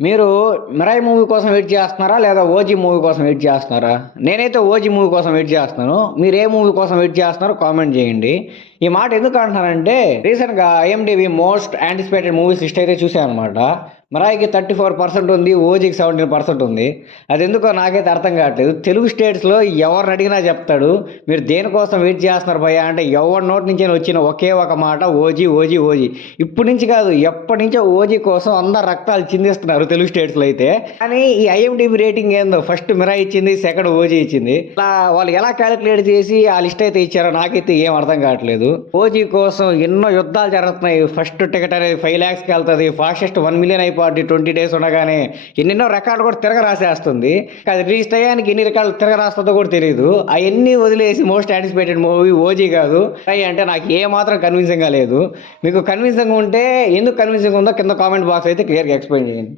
మీరు 'మిరాయి' మూవీ కోసం వెయిట్ చేస్తున్నారా? లేదా 'ఓజీ' మూవీ కోసం వెయిట్ చేస్తున్నారా? నేనైతే 'ఓజీ' మూవీ కోసం వెయిట్ చేస్తున్నాను. మీరు ఏ మూవీ కోసం వెయిట్ చేస్తున్నారో కామెంట్ చేయండి. ఈ మాట ఎందుకు అంటున్నానంటే రీసెంట్‌గా IMDb most anticipated movies list అయితే చూసాననమాట. 'మిరాయి'కి 34% ఉంది. 'ఓజీకి' 17% ఉంది. అదెందుకో నాకైతే అర్థం కావట్లేదు. తెలుగు స్టేట్స్‌లో ఎవరిని అడిగినా చెప్తాడు. మీరు దేనికోసం వెయిట్ చేస్తున్నారు భయ్యా అంటే ఎవరి నోటి నుంచైనా వచ్చిన ఒకే ఒక మాట 'ఓజీ, ఓజీ, ఓజీ.' ఇప్పటి నుంచి కాదు ఎప్పటినుంచో 'ఓజీ' కోసం అందరు రక్తాలు చిందిస్తున్నారు తెలుగు స్టేట్స్‌లో అయితే. కానీ ఈ ఐఎండీబీ రేటింగ్ ఏందో ఫస్ట్ 'మిరాయి' ఇచ్చింది. సెకండ్ 'ఓజీ' ఇచ్చింది. ఇలా వాళ్ళు ఎలా కాలిక్యులేట్ చేసి ఆ లిస్ట్ అయితే ఇచ్చారో నాకైతే ఏం అర్థం కావట్లేదు. 'ఓజీ' కోసం ఎన్నో యుద్ధాలు జరుగుతున్నాయి. ఫస్ట్ టికెట్ అనేది 5 లాక్స్‌కి వెళ్తది. ఫాస్టెస్ట్ 1 మిలియన్ అయిపోద్ది 20 డేస్ ఉండగానే. ఎన్నెన్నో రికార్డులు కూడా తిరగరాసేస్తుంది. అది రిలీజ్ టయానికి ఎన్ని రికార్డులు తిరగరాస్తుందో కూడా తెలీదు. అయన్నీ వదిలేసి మోస్ట్ యాంటిసిపేటెడ్ మూవీ 'ఓజీ' కాదు. అంటే నాకు ఏ మాత్రం కన్విన్సింగ్‌గా లేదు. మీకు కన్విన్సింగ్‌గా ఉంటే ఎందుకు కన్విన్సింగ్‌గా ఉందో కింద కామెంట్ బాక్స్ అయితే క్లియర్‌గా ఎక్స్‌ప్లెయిన్ చేయండి.